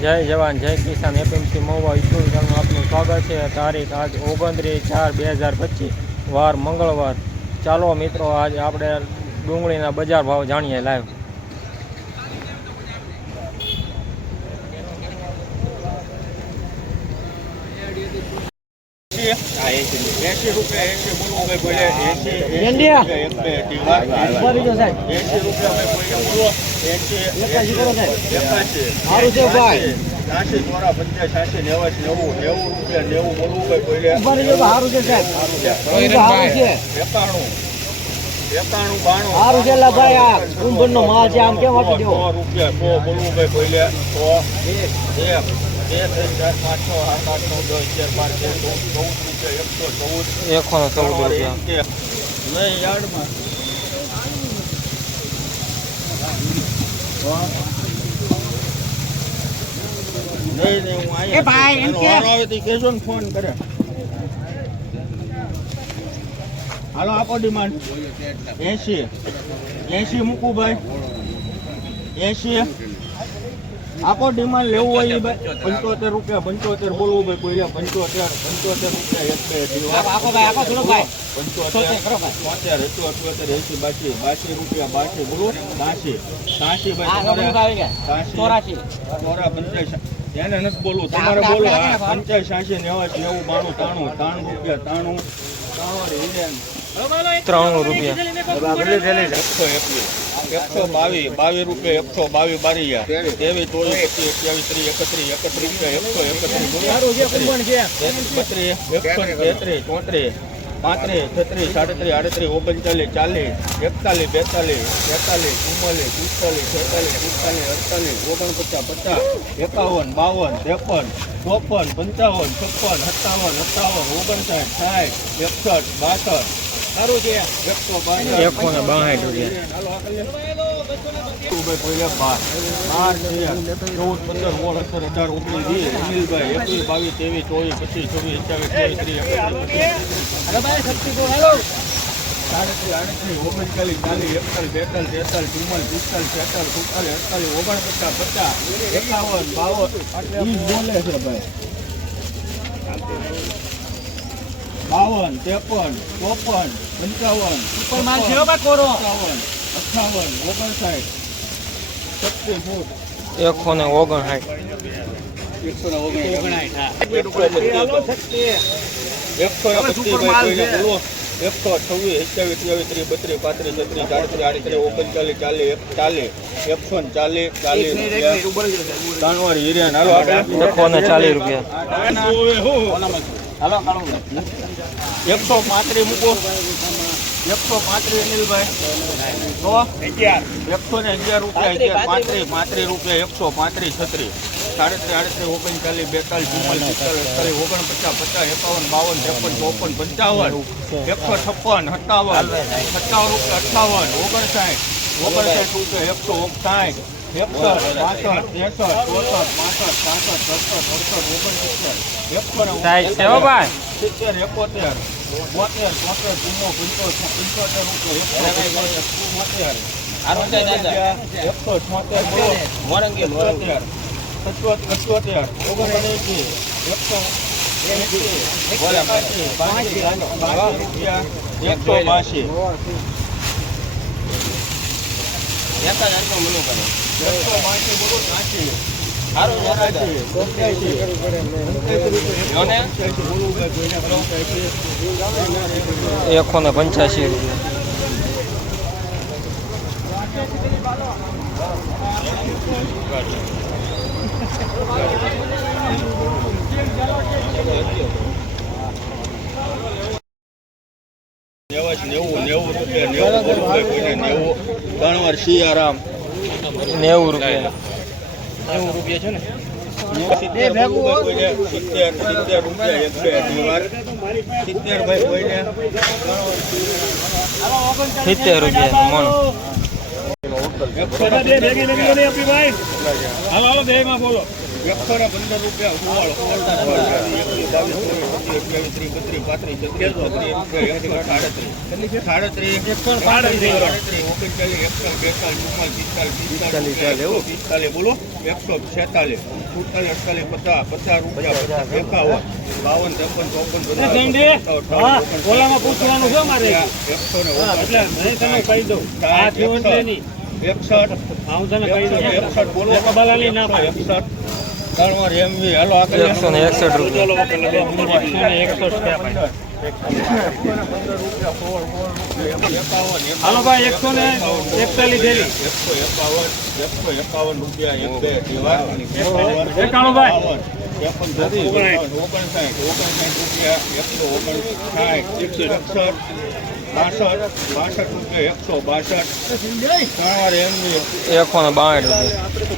જય જવાન, જય કિસાન. APMC YouTube ચેનલમાં આપનું સ્વાગત છે. તારીખ આજ ઓગણત્રીસ ચાર બે હજાર પચીસ, વાર મંગળવાર. ચાલો મિત્રો, આજ આપણે ડુંગળીના બજાર ભાવ જાણીએ લાઈવ એસી રૂપિયા એસી બોલવું ભાઈ બોલે એસી ઇન્ડિયા. એક બે અઢી વાર ઊભા રહેજો સાહેબ. એસી રૂપિયા ભાઈ બોલે બોલો એસી એકાશી કરો સાહેબ. એકાશી સારું છે ભાઈ. છ્યાસી ચોરા પંચાસ છ્યાસી નેવાસી નેવું નેવું રૂપિયા નેવું બોલવું રહેજો તો સારું છે. સાહેબ છે એકાણું એકાણું બાણું સારું છે ભાઈ, આ કુંભણનો માલ છે, આમ કેમ આપી દેવો રૂપિયા સો બોલવું ભાઈ પહેલે સો એક બે ત્રણ ચાર પાંચ છ આઠ આઠ નવ દસ અગિયાર બાર ચૌદ ચૌદ એકસો ચૌદ એકસો ચૌદ યાર્ડમાં નહીં નહીં હું ફોન કરે હાલો, આપો ડિમાન્ડ એસી એસી મૂકું ભાઈ. એસી આપો ડિમાન્ડ લેવું હોય ભાઈ. પંચોતેર રૂપિયા પંચોતેર બોલવું ભાઈ કોઈ પંચોતેર પંચોતેર રૂપિયા એક બે આપો ભાઈ આપો થોડો ભાઈ. પંચોતેર. છોતેર એસી અઠ્યોતેર એસી બાસી બાસી રૂપિયા બાસી બોલો સાસી. સાસી ભાઈ ચોરાશી ચોરા પંચાયત એને નથી બોલવું તમારે બોલો પંચાસ સાસી નેવાસી એવું બાણું તાણું ત્રાણું રૂપિયા ત્રાણું. ત્રણ હિરેન ત્રાણું રૂપિયા. એકસો બાવીસ બાવીસ રૂપિયા એકસો બાવીસ બારીયા. તેવી ચોવીસ પચીસ અઠ્યાવીસ ત્રીસ એકત્રીસ એકત્રીસ રૂપિયા એકસો એકત્રીસ બત્રીસ એકસો તેત્રીસ ચોત્રીસ પાંત્રીસ છત્રીસ સાડત્રીસ આડત્રીસ ઓગણચાલીસ ચાલીસ એકતાલીસ બેતાલીસ તેતાલીસ ચુમ્માલીસ પિસ્તાલીસ છેતાલીસ પિસ્તાલીસ અડતાલીસ ઓગણપચાસ પચાસ એકાવન બાવન ત્રેપન ચોપન પંચાવન છપ્પન સત્તાવન અઠાવન ઓગણસાઠ સાઠ એકસઠ બાસઠ એકસો ને બાસઠ રૂપિયા સાડત્રીસ આડત્રીસ ઓગણચાલીસ ચાલીસ એકતાલીસ બેતાલીસ તેતાલીસ ચુમ્માલીસ પિસ્તાલીસ છેતાલીસ સુડતાલીસ અડતાલીસ ઓગણપચાસ પચાસ એકાવન. બાવન ઈ બોલે છે ભાઈ. બાવન ત્રેપન ચોપન પંચાવન ઉપર માલ કોરો. સત્તાવન અઠાવન ઓગણસાઠ છત્રીસ એકસો ને ઓગણસાઠ. એકસો ને બોલો. એકસો છવ્વીસ અઠ્યાવીસ ત્રેવીસ ત્રીસ બત્રીસ પાંત્રીસ છત્રીસ ચાલીસ આડત્રીસ ઓગણચાલીસ ચાલીસ ચાલીસ એકસો ને ચાલીસ ચાલીસ ત્રણવાર હિરેન હાલો એકસો ને ચાલીસ રૂપિયા. હાલો એકસો પાંત્રીસ મૂકો. એકસો પાંત્રીસ અનિલભાઈ. તો એકસો ને અગિયાર રૂપિયા અગિયાર પાંત્રીસ. પાંત્રીસ રૂપિયા એકસો પાંત્રીસ છત્રીસ. સાડત્રીસ આડત્રીસ ઓગણચાલીસ બેતાલીસ ચુમ્માલીસ પિસ્તાલીસ અડતાલીસ ઓગણપચાસ પચાસ એકાવન બાવન ત્રેપન ચોપન પંચાવન. એકસો છપ્પન સત્તાવન. સત્તાવન રૂપિયા અઠ્ઠાવન ઓગણસાઠ. ઓગણસાઠ રૂપિયા એકસો સાઠ એકસો છોતેર અઠ્યોતેર ઓગણએંસી એકસો એકસો બાસી એકસો બાસી બોલો ત્યાંસી ચોર્યાસી, એકસો ને પંચ્યાસી નેવું રૂપિયા નેવું ત્રણ વાર સિયારામ નેવું રૂપિયા. નેવું સિત્તેર રૂપિયા બે અઢી વાર સિત્તેર ભાઈ રૂપિયા મણ. ને સિત્તેર રૂપિયા. એકસો ને પંદર રૂપિયા પાંત્રીસ છત્રીસ સાડત્રીસ એકસો ઓગણચાલીસ પિસ્તાલીસ પિસ્તાલીસ બોલો એકસો છેતાલીસ સુડતાલીસ અડતાલીસ પચાસ પચાસ રૂપિયા એકાવન બાવન ત્રેપન ચોપન ઓલામાં પૂછવાનું છે મારે એકસો ને એટલે હું કહી દઉં આ થયું એકસઠ એકસઠ બોલો એકસઠ. એકસો ને એકસઠ રૂપિયા. ભાઈ. એકાવન હાલો ભાઈ એકસો ને એકતાલીસ થેલી એકસો એકાવન એકસો એકાવન રૂપિયા એકાણું ભાઈ. એકસો એકસઠ બાસઠ બાસઠ રૂપિયા એકસો બાસઠ ત્રણ વાર એમવી એકસો ને બાસઠ રૂપિયા.